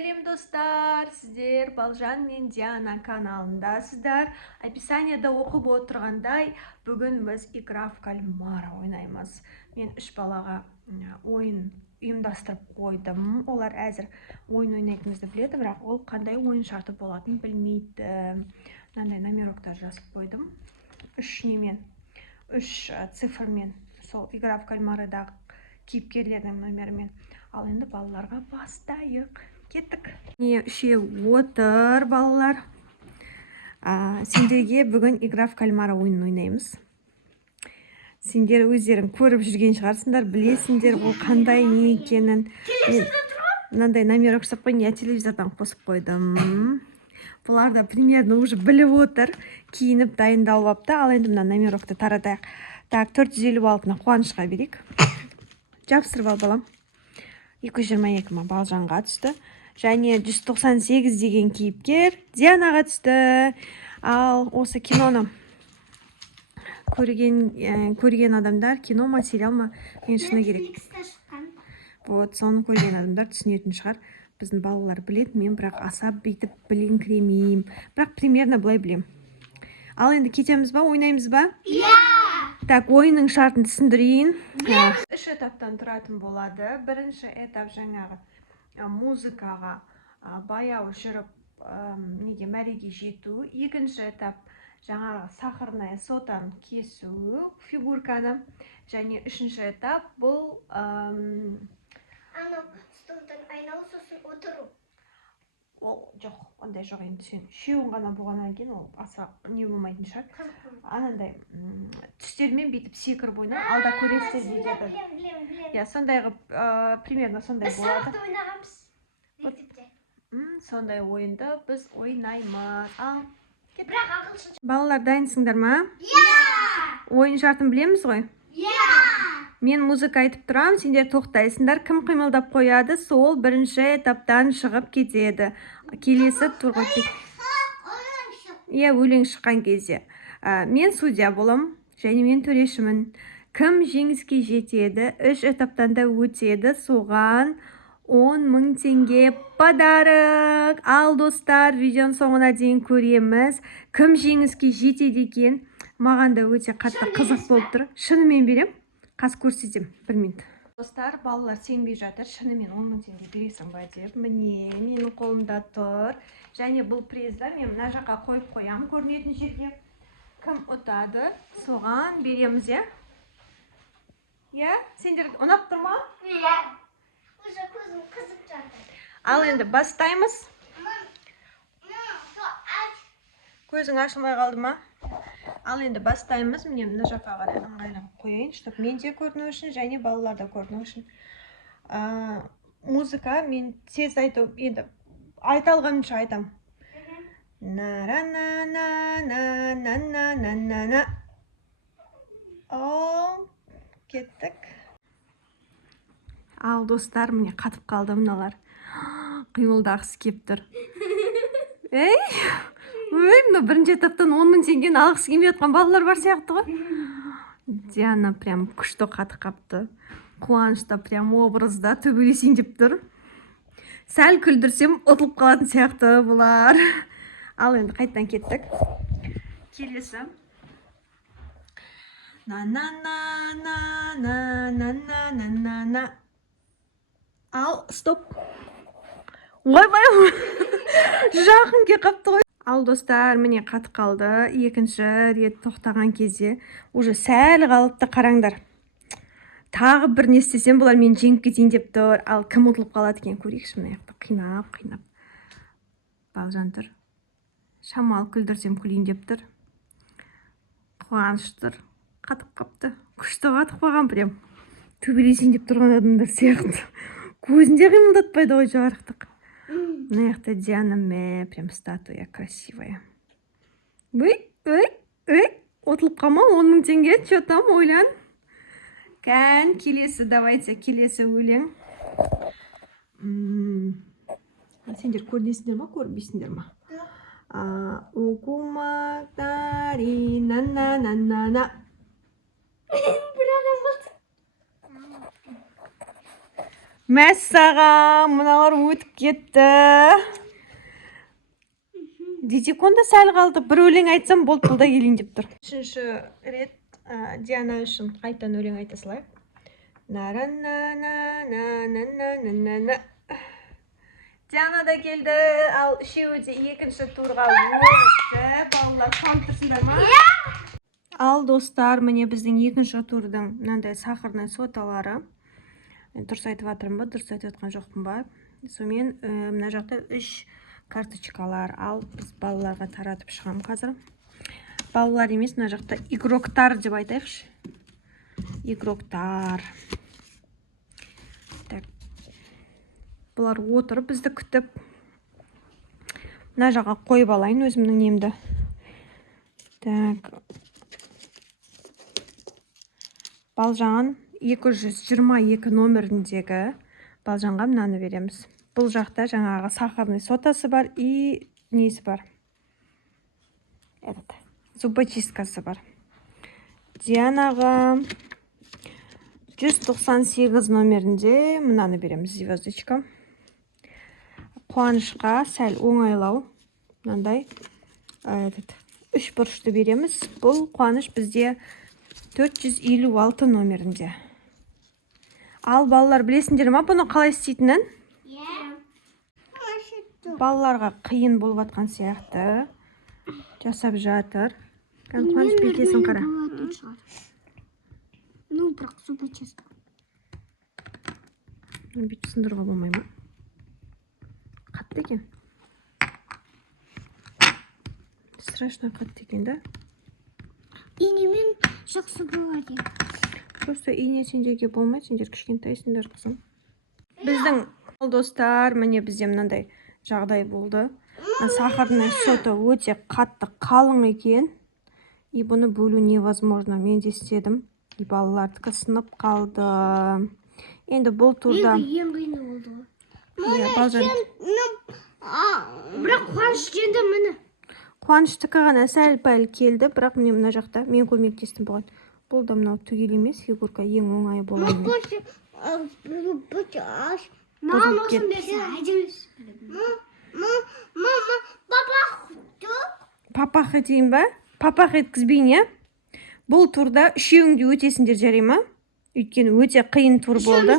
Сәлем достар, сіздер Балжан мен Диана каналындасыздар. Описаниеда оқып отырғандай, бүгін біз игра в кальмара ойнаймыз. Мен үш балаға ойын ұйымдастырып қойдым. Олар әзір ойын ойнайтынымызды біледі, бірақ ол қандай ойын шарты болатынын білмейді. Мынандай номероктар жазып қойдым. Үш цифрмен, сол игра в кальмарадағы кейіпкерлердің номерімен. Ал енді балаларға бастайық. Кеттік. Үшеу отыр балалар. Сендерге бүгін игра в кальмара ойынын ойнаймыз. Сендер өздерің көріп жүрген шығарсыңдар, білесіңдер ол қандай не екенін. Мынандай номерок жасап қойдым, я телевизордан қосып қойдым. Бұлар да примерно уже біліп отыр, киініп дайындалып апты. Ал енді мына номерокты таратайық. Так, 456-ны Қуанышқа берейік. Жабыстырып ал балам. 222 ма Балжанға түсті. Және 198 деген кейіпкер Дианаға түсті. Ал осы киноны көрген адамдар, кино ма, сериал ма, мен шыны керек. Вот, соны көрген адамдар түсінетін шығар. Біздің балалар біледі, мен бірақ аса бүйтіп біліңкіремеймін. Бірақ примерно былай білем. Ал енді кетеміз ба, ойнаймыз ба? Так, ойынның шартын түсіндірейін. Үш этаптан тұратын болады. Бірінші этап жаңағы музыкаға баяу жүріп мәреге жету. Екінші этап жаңағы сахарная сотаны кесу фигурканы. Және үшінші этап бұл столдан айналу, сосын отыру. Ол жоқ, ондай жоқ енді сен үшеуін ғана болғаннан кейін ол аса не болмайтын шығар. Анандай түстермен бүйтіп секіріп ойна, алда көресіздер деп жатады. Білем. Сондай қылып, примерно сондай болады. Сабақта ойнағанбыз мектепте. Сондай ойынды біз ойнаймыз. Ал, бірақ ағылшынша. балалар дайынсыңдар ма? Ойын шартын білеміз ғой? Мен музыка айтып тұрам, сендер тоқтайсыңдар. Кім қимылдап қояды, сол бірінші этаптан шығып кетеді. Келесі тұрғы өлең шыққан кезде. Мен судья болам, және мен төрешімін. Кім жеңіске жетеді, 3 этаптан да өтеді, соған 10.000 теңге подарок. Ал достар, видеоның соңына дейін көреміз. Кім жеңіске жетеді екен? Маған да өте қатты қызық болып тұр. Шынымен берем. Қас көрсетем, 1 минут. Достар, балалар сенбей жатыр, шынымен 10.000 теңге бересің ба деп. Міне, менің қолымда тұр. Және бұл призді мен мына жаққа қойып қоям көрінетін жерге. Кім ұтады, соған береміз, Сендер ұнап тұр ма? Уже көзім қызып жатыр. Ал енді бастаймыз. Көзің ашылмай қалды ма? Ал енді бастаймыз. Міне мына жаққа қарай ыңғайлап қояйын, чтоб мен де көріну үшін, және балалар да көріну үшін. Музыка мен тез айту, енді айта алғанымша айтам. На-ра-на-на-на-на-на-на-на. Ал, кеттік. Ал достар, міне қатып қалды мыналар. Қимылдағысы кеп тұр. Мына бірінші этаптан 10.000 теңгені алғысы келмей жатқан балалар бар сияқты ғой. Диана прям күшті қатып қапты. Қуанышта прям образда төбелесейін деп тұр. Сәл күлдірсем ұтылып қалатын сияқты бұлар. Ал енді қайттан кеттік. Келесі. На-на-на-на-на-на-на-на-на. Ал, стоп. Ойбай, жақын ке қапты ғой. Ал достар, міне қатып қалды. Екінші рет тоқтаған кезде уже сәл қалыпты, қараңдар. Тағы бір не істесем, бұлар мен жеңіп кетейін деп тұр. Ал кім ұтылып қалады екен, көрейікші мына жақта. Қинап. Балжан тұр. Шамал күлдірсем күлейін деп тұр. Қуаныш тұр. Қатып қапты. Күшті қатып қалған прям. Төбелесейін деп тұрған адамдар сияқты. Көзінде қимылдатпайды ғой жарықтық. Мына жақта Диана прям статуя красивая. Отылып қалма, 10.000 теңге, что там, ойлан. Кән, келесі, давайте, келесі өлең. Сендер көрдесіңдер ма, көрбейсіңдер ма? Укумактари, на-на-на-на-на. Мәссаған, мыналар өтіп кетті. Детиконда сәл қалды. Bir өлең айтсам, болды, бұл да келейін деп тұр. Үшінші рет Диана үшін қайтан өлең айта салайық. На-ра-на-на-на-на-на-на-на. Диана да келді, ал үшеуі де екінші турға өтті. Балалар танып тұрсыңдар ма? Ал достар, міне біздің екінші турдың мынандай сахарный соталары. Дұрыс айтып жатырмын ба, дұрыс айтып жатқан жоқпын ба? Сонымен мына жақта 3 карточкалар, ал біз балаларға таратып шығам қазір. Балалар емес, мына жақта игроктар деп айтайықшы. Игроктар. Так. Бұлар отырып бізді күтіп. Мына жаққа қойып алайын өзімнің немді. Так. Балжан 222 номеріндегі Балжанға мынаны береміз. Бұл жақта жаңағы сахарный сотасы бар и несі бар. Зубочисткасы бар. Дианаға 198 номерінде мынаны береміз, звездочка. Қуанышқа сәл оңайлау. Мынандай 3 бұрышты береміз. Бұл Қуаныш бізде 456 номерінде. Ал балалар білесіңдер ма бұны қалай істейтінін? Балаларға қиын болып атқан сияқты жасап жатыр. Қуаныш бекесін қара. Ну, бірақ зубочистка. Бүйтіп сындыруға болмай ма? Қатты екен. Страшно қатты екен, да? Инемен жақсы болады. Просто ине сендерге болмайды, сендер кішкентайсыңдар қызым. Біздің достар, міне бізде мынандай жағдай болды. Сахарный сота өте қатты қалың екен. И бұны бөлу невозможно. Мен де істедім. И балалардікі сынып қалды. Енді бұл турда... Ең қиыны болды. Бірақ Қуаныш енді міне. Қуаныштікі ғана сәл-пәл келді, бірақ мына жақта мен көмектестім бұған. Бұл да мынау түгел емес, фигурка ең оңайы болады. Мама осыны берсе, әдемес. Мама, папа Папақ етейін ба? Папақ еткізбейін, е? Бұл турда үшеуіңде өтесіңдер жарай ма? Өйткені өте қиын тур болды.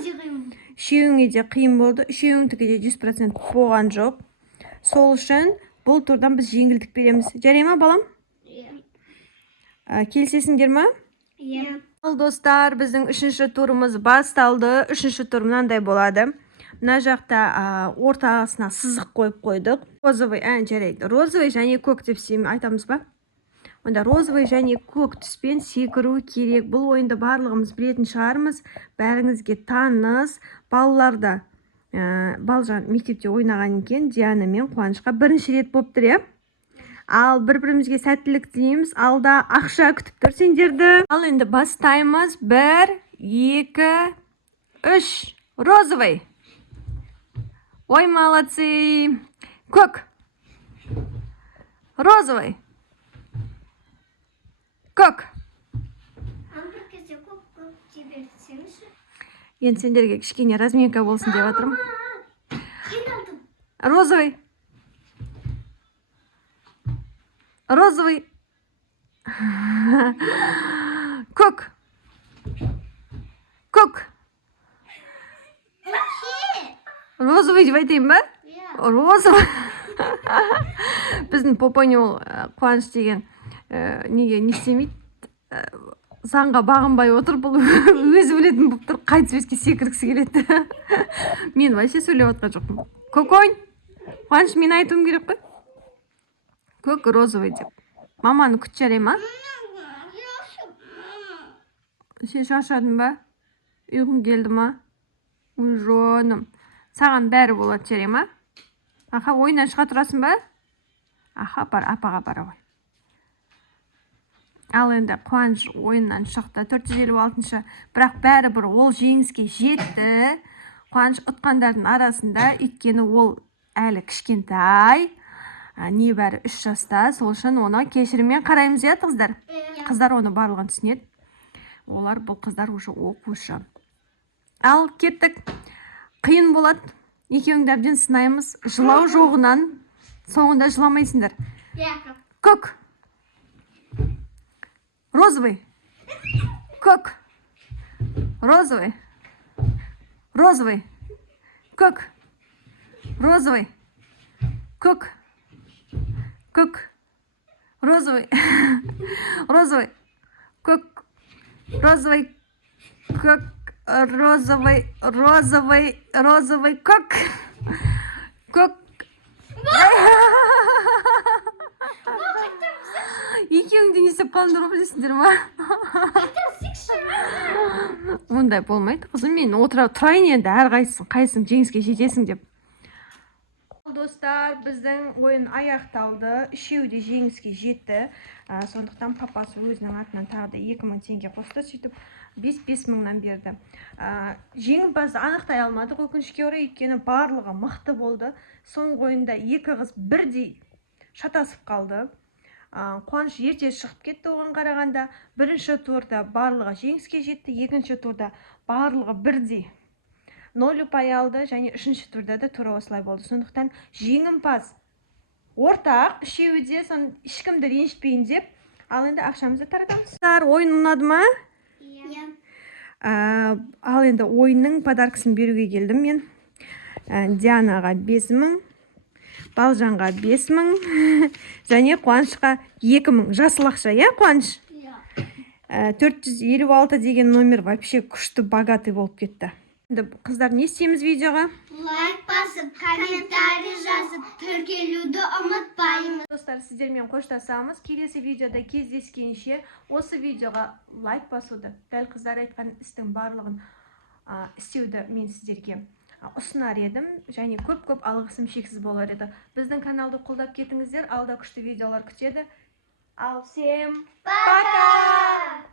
Үшеуіңе де қиын болды. Үшеуіңдікі де 100% болған жоқ. Сол үшін бұл турдан біз жеңілдік береміз. Жарай ма, балам? Келсесіңдер ма? Ал достар, біздің үшінші турымыз басталды. Үшінші тур мынандай болады. Мына жақта ортасына сызық қойып қойдық. Розовый, жарайды. Розовый және көк деп айтамыз ба? Онда розовый және көк түспен секіру керек. Бұл ойынды барлығымыз білетін шығармыз. Бәріңізге таныс. Балаларда Балжан мектепте ойнаған екен. Диана мен Қуанышқа бірінші рет болып тұр, е? Ал бір-бірімізге сәттілік тілейміз. Алда ақша күтіп тұр сендерді. Ал енді бастаймыз. 1, 2, 3. Розовый. Ой, молодцы. Көк. Розовый. Көк. бір кезде көк тебе сенші. Енді сендерге кішкене разминка болсын деп жатырмын. Сен алдың. Розовый. Розовый. Көк. Көк. Розовый деп айтайын ба? Розовый. Біздің Попоне ол Қуаныш деген неге не істемейді? Заңға бағынбай отыр, бұл өзі білетін болып тұр, қайтып еске секіргісі келеді. Мен вообще сөйлеп отқан жоқпын. Көкойн. Қуаныш, мен айтуым керек қой. Көк, розовый деп. Маманы күт жарай ма? Сен шаршадың ба? Ұйқың келді ма? Ой, жоным. Саған бәрі болады жарай ма? Аха, ойыннан шыға тұрасың ба? Аха, бар, апаға бара ғой. Ал енді Қуаныш ойыннан шықты. 456-шы. Бірақ бәрі бір ол жеңіске жетті. Қуаныш ұтқандардың арасында, өйткені ол әлі кішкентай. Небәрі 3 жаста. Сол үшін оны кешіріммен қараймыз, е, қыздар? Қыздар оны барлығын түсінеді. Олар бұл қыздар уже оқушы. Ал кеттік. қиын болады. Екеуіңді әбден сынаймыз. Жылау жоғынан соңында жыламайсыңдар. Яков. Көк. Розовый. Көк. Розовый. Розовый. Көк. Розовый. Көк. Көк. Розовый. Розовый. Көк. Розовый. Көк. Розовый. Розовый. Розовый. Көк. Көк. Екеуіңді не істеп қалыңдар білесіңдер ма? Ондай болмайды қызым, мен тұрайын енді қайсың жеңіске жетесің деп. Достар, біздің ойын аяқталды. Үшеуі де жеңіске жетті. Сондықтан папасы өзінің атынан тағы да 2000 теңге қосты, сөйтіп 5-5 мыңнан берді. Жеңімпазды анықтай алмадық өкінішке орай, өйткені барлығы мықты болды. Соңғы ойында екі қыз бірдей шатасып қалды. Қуаныш ерте шығып кетті оған қарағанда. Бірінші турда барлығы жеңіске жетті, екінші турда барлығы бірдей 0 ұпай алды, және үшінші турда да тура осылай болды. Сондықтан жеңімпаз ортақ, үшеуі де ешкімді ренжітпейін деп, ал енді ақшамызды таратамыз. Ойын ұнады ма? Иә. Ал енді ойынның подаркасын беруге келдім мен. Дианаға 5000, Балжанға 5000, және Қуанышқа 2000. Жасыл ақша, иә Қуаныш? 456 деген номер вообще күшті богатый болып кетті. Қыздар, не істейміз видеоға? Лайк басып, комментарий жазып, тіркелуді ұмытпаймыз. Достар, сіздермен қоштасамыз. Келесі видеода кездескенше осы видеоға лайк басуды, дәл қыздар айтқан істің барлығын істеуді мен сіздерге ұсынар едім, және көп алғысым шексіз болар еді. Біздің каналды қолдап кетіңіздер, алда күшті видеолар күтеді. Ал всем пока!